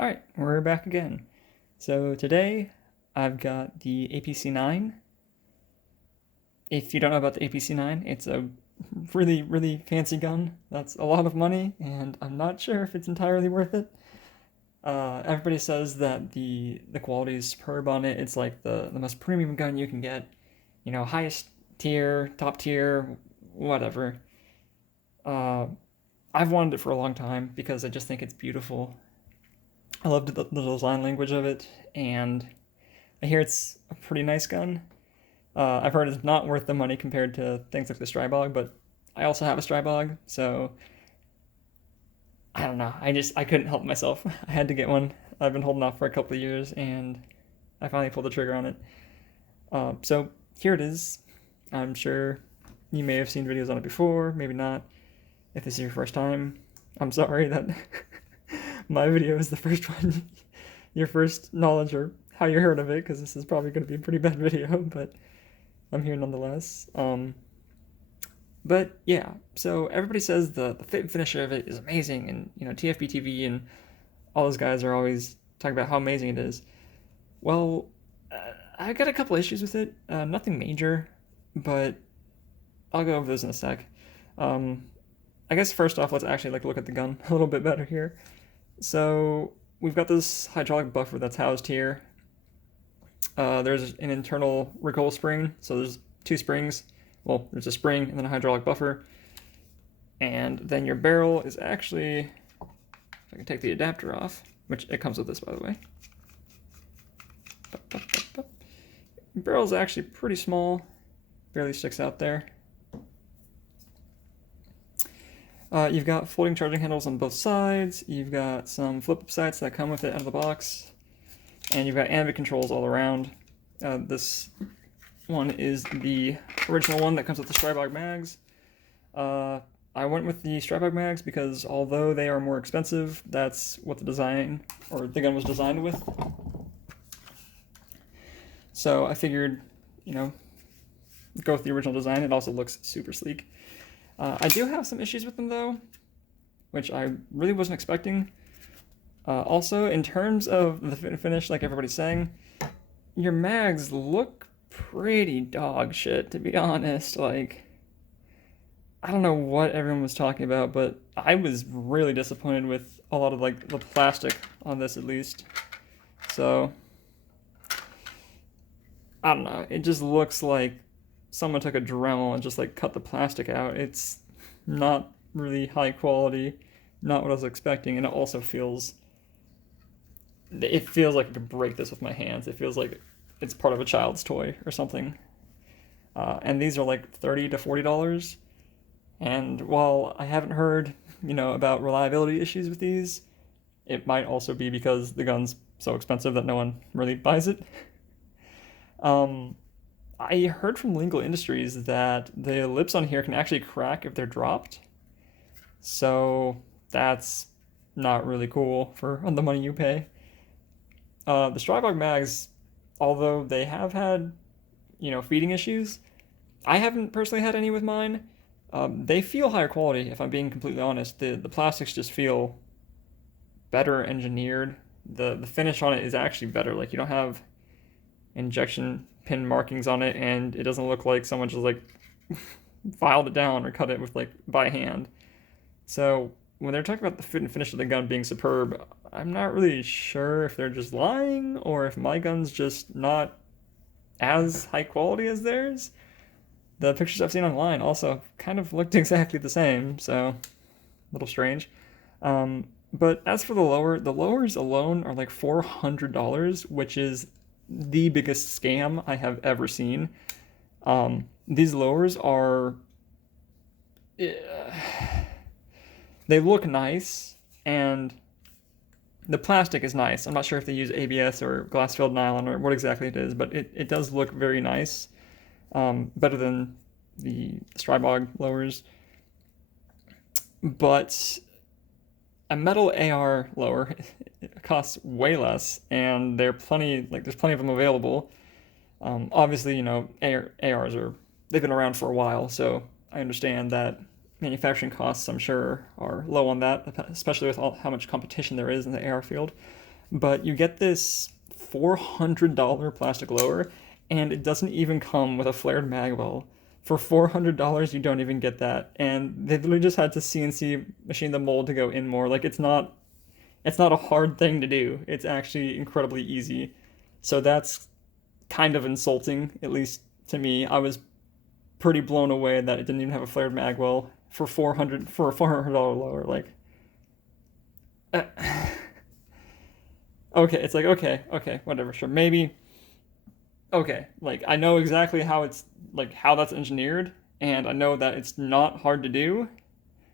Alright, we're back again. So today I've got the APC9. If you don't know about the APC9, it's a really, really fancy gun. That's a lot of money, and I'm not sure if it's entirely worth it. Everybody says that the quality is superb on it. It's like the most premium gun you can get. You know, highest tier, top tier, whatever. Uh, I've wanted it for a long time because I just think it's beautiful. I love the design language of it, and I hear it's a pretty nice gun. I've heard it's not worth the money compared to things like the Strybog, but I also have a Strybog, so I don't know. I couldn't help myself. I had to get one. I've been holding off for a couple of years, and I finally pulled the trigger on it. So here it is. I'm sure you may have seen videos on it before, maybe not. If this is your first time, I'm sorry that my video is the first one, your first knowledge or how you heard of it, because this is probably going to be a pretty bad video, but I'm here nonetheless. But yeah, so everybody says the fit and finish of it is amazing, and TFB TV and all those guys are always talking about how amazing it is. Well, I got a couple issues with it, nothing major, but I'll go over those in a sec. I guess first off, let's actually look at the gun a little bit better here. So we've got this hydraulic buffer that's housed here. There's an internal recoil spring, so there's two springs. Well, there's a spring and then a hydraulic buffer. And then your barrel is actually, if I can take the adapter off, which it comes with this, by the way. The barrel is actually pretty small, barely sticks out there. You've got folding charging handles on both sides. You've got some flip-up sights that come with it out of the box. And you've got ambient controls all around. This one is the original one that comes with the Strybog mags. I went with the Strybog mags because although they are more expensive, that's what the design, or the gun was designed with. So I figured, go with the original design. It also looks super sleek. I do have some issues with them though, which I really wasn't expecting. Also, in terms of the fit and finish, like everybody's saying, your mags look pretty dog shit, to be honest. I don't know what everyone was talking about, but I was really disappointed with a lot of the plastic on this, at least. So I don't know. It just looks like someone took a Dremel and just cut the plastic out. It's not really high quality, not what I was expecting, and it also feels like I could break this with my hands. It feels like it's part of a child's toy or something. And these are $30 to $40. And while I haven't heard, about reliability issues with these, it might also be because the gun's so expensive that no one really buys it. I heard from Lingual Industries that the lips on here can actually crack if they're dropped. So that's not really cool for the money you pay. The Strybog mags, although they have had, feeding issues, I haven't personally had any with mine. They feel higher quality, if I'm being completely honest. The plastics just feel better engineered. The finish on it is actually better. You don't have injection pin markings on it, and it doesn't look like someone just filed it down or cut it with by hand. So when they're talking about the fit and finish of the gun being superb, I'm not really sure if they're just lying or if my gun's just not as high quality as theirs. The pictures I've seen online also kind of looked exactly the same, so a little strange. But as for the lowers alone are $400, which is the biggest scam I have ever seen. These lowers are... they look nice, and the plastic is nice. I'm not sure if they use ABS or glass-filled nylon or what exactly it is, but it does look very nice. Better than the Strybog lowers. But a metal AR lower costs way less, and there's plenty of them available. Obviously, ARs they've been around for a while, so I understand that manufacturing costs, I'm sure, are low on that, especially with how much competition there is in the AR field. but you get this $400 plastic lower, and it doesn't even come with a flared mag well. For $400, you don't even get that, and they literally just had to CNC machine the mold to go in more. Like it's not a hard thing to do. It's actually incredibly easy. So that's kind of insulting, at least to me. I was pretty blown away that it didn't even have a flared mag well for a $400 lower. Like, uh, okay, it's like okay, whatever, sure, maybe. Okay, like I know exactly how it's like how that's engineered, and I know that it's not hard to do.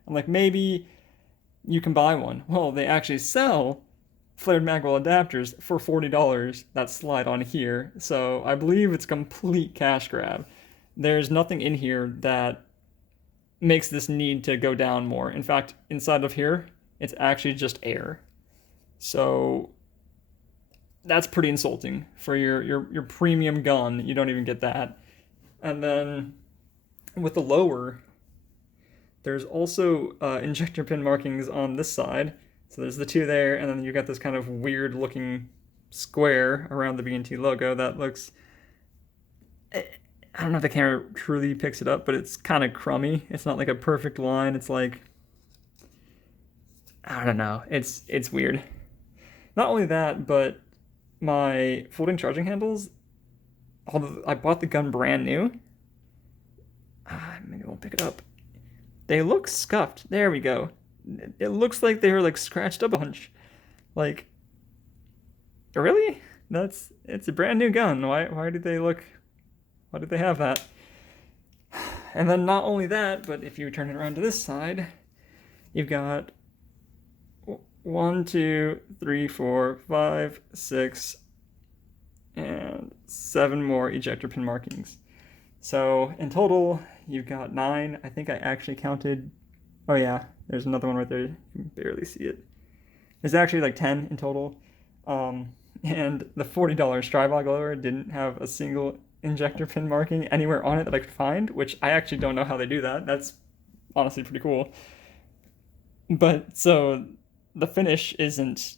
I'm like maybe you can buy one. Well, they actually sell flared magwell adapters for $40 that slide on here. So I believe it's a complete cash grab. There's nothing in here that makes this need to go down more. In fact, inside of here, it's actually just air. So that's pretty insulting for your premium gun. You don't even get that. And then with the lower, there's also injector pin markings on this side. So there's the two there, and then you got this kind of weird looking square around the B&T logo that looks. I don't know if the camera truly picks it up, but it's kind of crummy. It's not like a perfect line. It's like, I don't know. It's weird. Not only that, but my folding charging handles. Although I bought the gun brand new. Maybe I won't pick it up. They look scuffed. There we go. It looks like they were like scratched up a bunch. Like, really? It's a brand new gun. Why did they look? Why did they have that? And then not only that, but if you turn it around to this side, you've got 1, 2, 3, 4, 5, 6, and 7 more ejector pin markings. So in total, you've got 9. I think I actually counted. Oh yeah, there's another one right there. You can barely see it. There's actually like 10 in total. And the $40 Strybog lower didn't have a single injector pin marking anywhere on it that I could find, which I actually don't know how they do that. That's honestly pretty cool. But so the finish isn't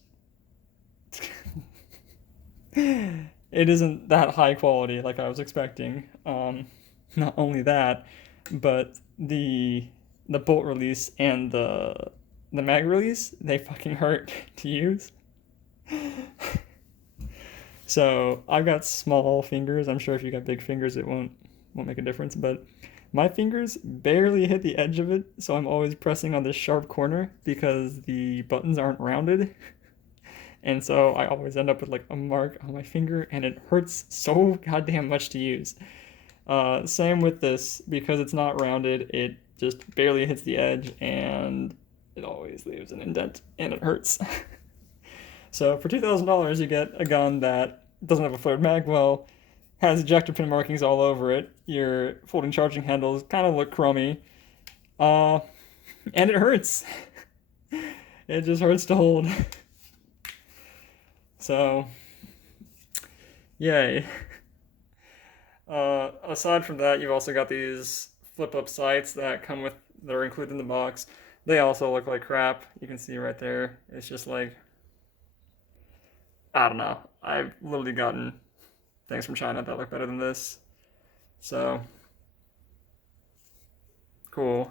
it isn't that high quality like I was expecting. Not only that, but the bolt release and the mag release, they fucking hurt to use. So I've got small fingers. I'm sure if you got big fingers, it won't make a difference. But my fingers barely hit the edge of it, so I'm always pressing on this sharp corner because the buttons aren't rounded. And so I always end up with like a mark on my finger, and it hurts so goddamn much to use. Same with this, because it's not rounded, it just barely hits the edge, and it always leaves an indent, and it hurts. So for $2,000, you get a gun that doesn't have a flared mag well, has ejector pin markings all over it, your folding charging handles kind of look crummy, and it hurts. It just hurts to hold. So, yay. Aside from that, you've also got these flip-up sights that are included in the box. They also look like crap. You can see right there. It's just like, I don't know. I've literally gotten things from China that look better than this. So, cool.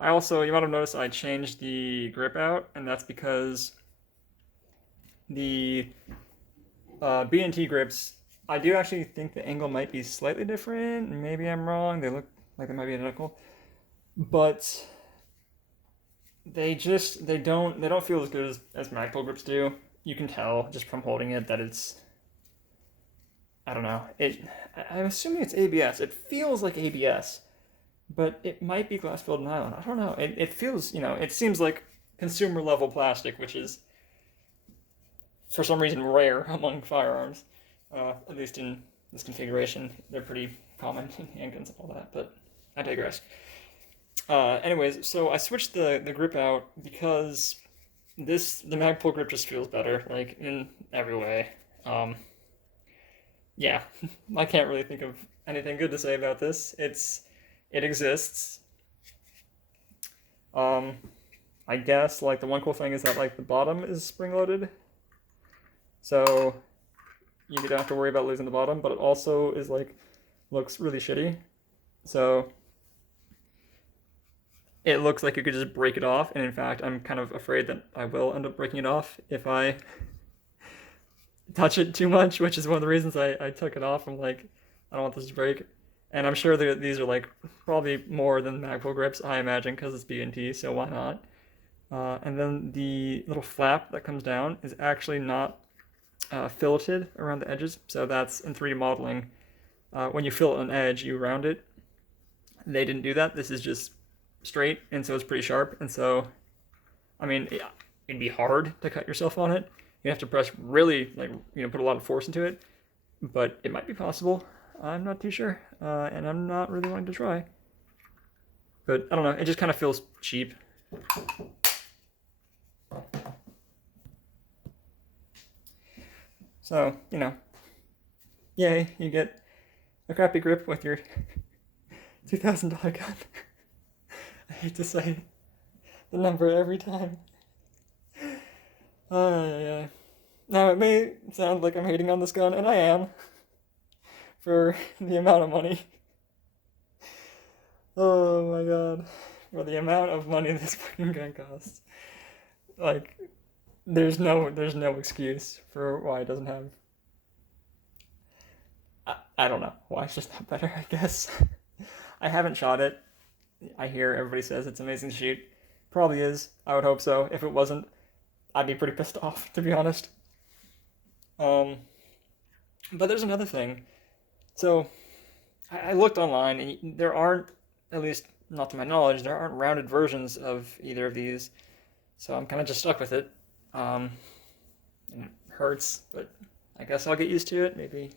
You might have noticed I changed the grip out, and that's because the B&T grips, I do actually think the angle might be slightly different. Maybe I'm wrong. They look like they might be identical, but they don't feel as good as Magpul grips do. You can tell just from holding it that it's, I don't know. I'm assuming it's ABS. It feels like ABS, but it might be glass filled nylon. I don't know. It feels, it seems like consumer level plastic, which is for some reason rare among firearms, at least in this configuration. They're pretty common in handguns and all that, but I digress. Anyways, so I switched the grip out because the Magpul grip just feels better, like in every way. Yeah, I can't really think of anything good to say about this. It exists. I guess like the one cool thing is that like the bottom is spring loaded. so you don't have to worry about losing the bottom, but it also is like looks really shitty. So it looks like you could just break it off, and in fact, I'm kind of afraid that I will end up breaking it off if I touch it too much, which is one of the reasons I took it off. I'm like, I don't want this to break. And I'm sure that these are like probably more than Magpul grips, I imagine, because it's B&T, so why not? And then the little flap that comes down is actually not filleted around the edges, so that's in 3D modeling. When you fillet an edge, you round it. They didn't do that. This is just straight, and so it's pretty sharp. And so, I mean, it'd be hard to cut yourself on it. You have to press really, like, put a lot of force into it, but it might be possible. I'm not too sure, and I'm not really wanting to try. But I don't know, it just kind of feels cheap. So, yay, you get a crappy grip with your $2,000 gun. I hate to say the number every time. Yeah. Now, it may sound like I'm hating on this gun, and I am, for the amount of money. Oh my god. For the amount of money this fucking gun costs. Like, there's no excuse for why it doesn't have... I don't know. Why it's just not better, I guess. I haven't shot it. I hear everybody says it's amazing to shoot. Probably is. I would hope so. If it wasn't, I'd be pretty pissed off, to be honest. But there's another thing. So, I looked online, and there aren't, at least not to my knowledge, there aren't rounded versions of either of these. So I'm kind of just stuck with it. And it hurts, but I guess I'll get used to it. Maybe,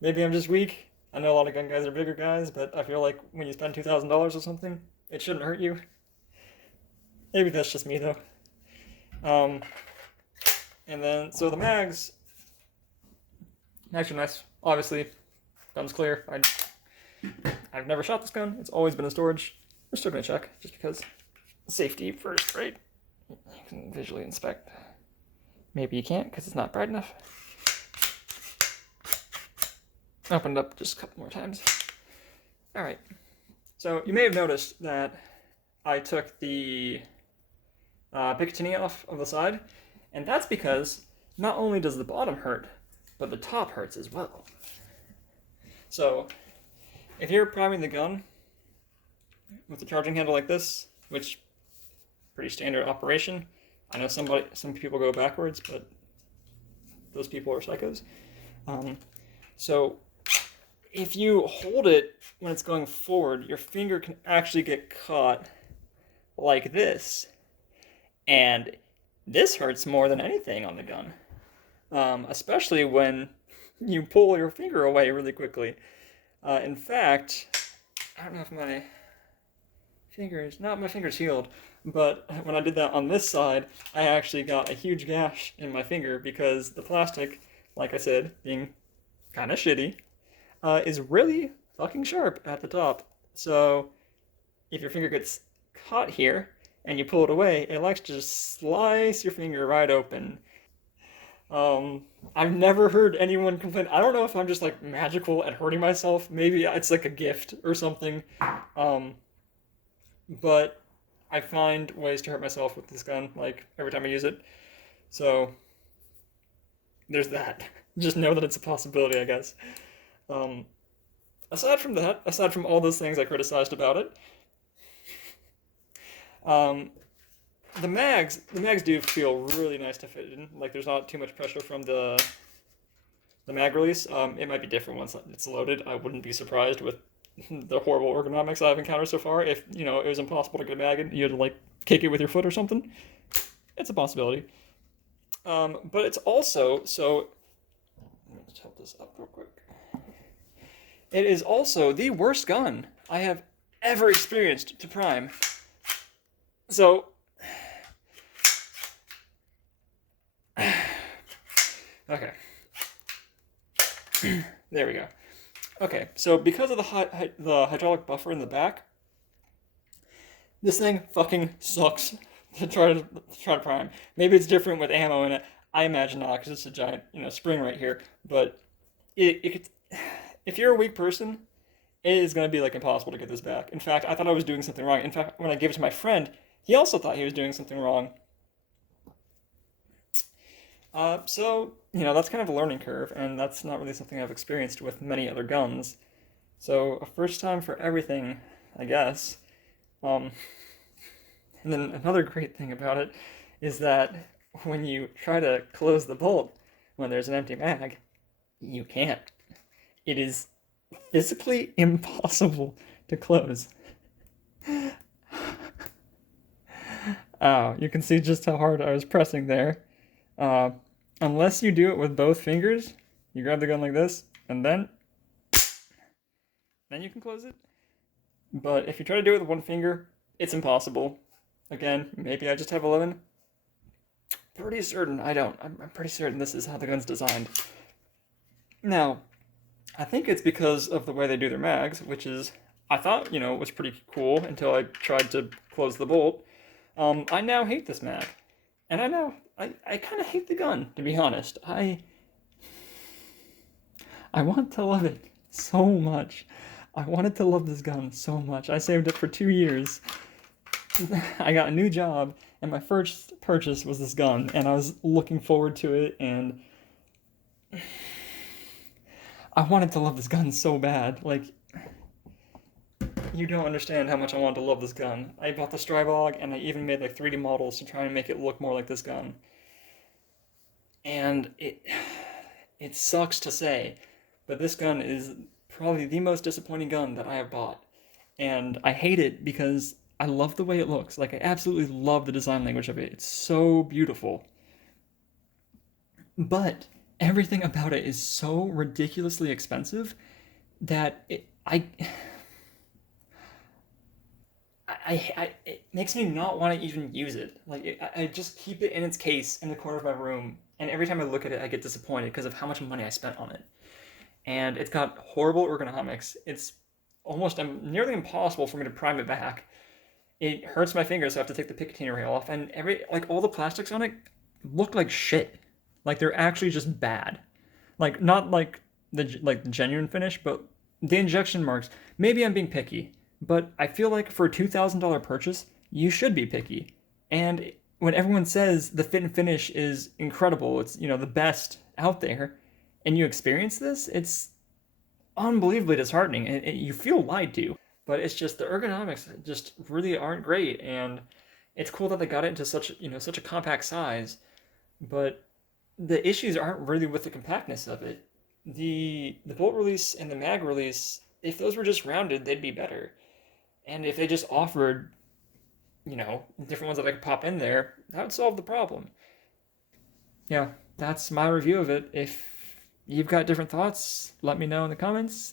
maybe I'm just weak. I know a lot of gun guys are bigger guys, but I feel like when you spend $2,000 or something, it shouldn't hurt you. Maybe that's just me, though. And then, so the mags are nice. Obviously, gun's clear. I've never shot this gun. It's always been in storage. We're still going to check, just because safety first, right? You can visually inspect. Maybe you can't, because it's not bright enough. Opened up just a couple more times. Alright. So, you may have noticed that I took the Picatinny off of the side, and that's because not only does the bottom hurt, but the top hurts as well. So, if you're priming the gun with a charging handle like this, which pretty standard operation, I know some people go backwards, but those people are psychos. So, if you hold it when it's going forward, your finger can actually get caught like this, and this hurts more than anything on the gun, especially when you pull your finger away really quickly. In fact, I don't know if my finger's healed, but when I did that on this side, I actually got a huge gash in my finger because the plastic, like I said, being kind of shitty, is really fucking sharp at the top. So if your finger gets caught here and you pull it away, it likes to just slice your finger right open. I've never heard anyone complain. I don't know if I'm just like magical at hurting myself. Maybe it's like a gift or something. But I find ways to hurt myself with this gun, like every time I use it. So there's that. Just know that it's a possibility, I guess. Aside from all those things I criticized about it, the mags do feel really nice to fit in. Like there's not too much pressure from the mag release. It might be different once it's loaded. I wouldn't be surprised with the horrible ergonomics I've encountered so far. If it was impossible to get a mag in, you had to like kick it with your foot or something. It's a possibility. But it's also so. Let me just help this up real quick. It is also the worst gun I have ever experienced to prime. So. Okay. There we go. Okay, so because of the hydraulic buffer in the back, this thing fucking sucks to try to prime. Maybe it's different with ammo in it. I imagine not, because it's a giant, spring right here. But it if you're a weak person, it is going to be like impossible to get this back. In fact, I thought I was doing something wrong. In fact, when I gave it to my friend, he also thought he was doing something wrong. That's kind of a learning curve, and that's not really something I've experienced with many other guns. So, a first time for everything, I guess. Um, and then another great thing about it is that when you try to close the bolt when there's an empty mag, you can't. It is physically impossible to close. Oh, you can see just how hard I was pressing there. Uh, Unless you do it with both fingers, you grab the gun like this, and then you can close it. But if you try to do it with one finger, it's impossible. Again, maybe I just have 11. Pretty certain I don't. I'm pretty certain this is how the gun's designed. Now, I think it's because of the way they do their mags, which is, I thought, was pretty cool until I tried to close the bolt. I now hate this mag. And I kind of hate the gun, to be honest. I want to love it so much. I wanted to love this gun so much. I saved it for 2 years. I got a new job, and my first purchase was this gun, and I was looking forward to it, and I wanted to love this gun so bad. Like, you don't understand how much I wanted to love this gun. I bought the Strybog, and I even made like 3D models to try and make it look more like this gun. And it sucks to say, but this gun is probably the most disappointing gun that I have bought. And I hate it because I love the way it looks. Like, I absolutely love the design language of it. It's so beautiful. But everything about it is so ridiculously expensive that it makes me not want to even use it. Like, I just keep it in its case in the corner of my room, and every time I look at it, I get disappointed because of how much money I spent on it. And it's got horrible ergonomics. It's almost nearly impossible for me to prime it back. It hurts my fingers, so I have to take the Picatinny rail off, and all the plastics on it look like shit. Like, they're actually just bad. Like, not like the genuine finish, but the injection marks. Maybe I'm being picky, but I feel like for a $2,000 purchase, you should be picky. And when everyone says the fit and finish is incredible, it's, the best out there, and you experience this, it's unbelievably disheartening, and you feel lied to. But it's just the ergonomics just really aren't great, and it's cool that they got it into such a compact size, but the issues aren't really with the compactness of it. The bolt release and the mag release, if those were just rounded, they'd be better. And if they just offered, different ones that I could pop in there, that would solve the problem. Yeah, that's my review of it. If you've got different thoughts, let me know in the comments.